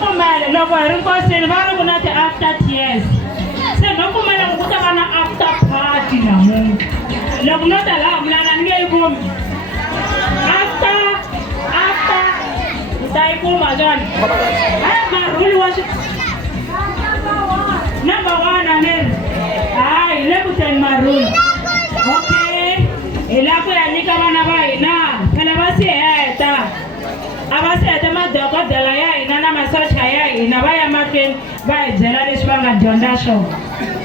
kumele loko hi ri nkosini va ri ku na ti-after tears se no kumela ku ta va na after party namuntlha loko no ta laha mulanga ni nge yi kumi after hi ta yi kuma jani marhuli wa number 1 aneri hayi hi le ku teni marhuli okay hi la ku ya nyika vana va hina phela va si heta a va si heta madokodela ya hina na masocha ya hina va ya mahlweni va hi byela leswi va nga dyondza swona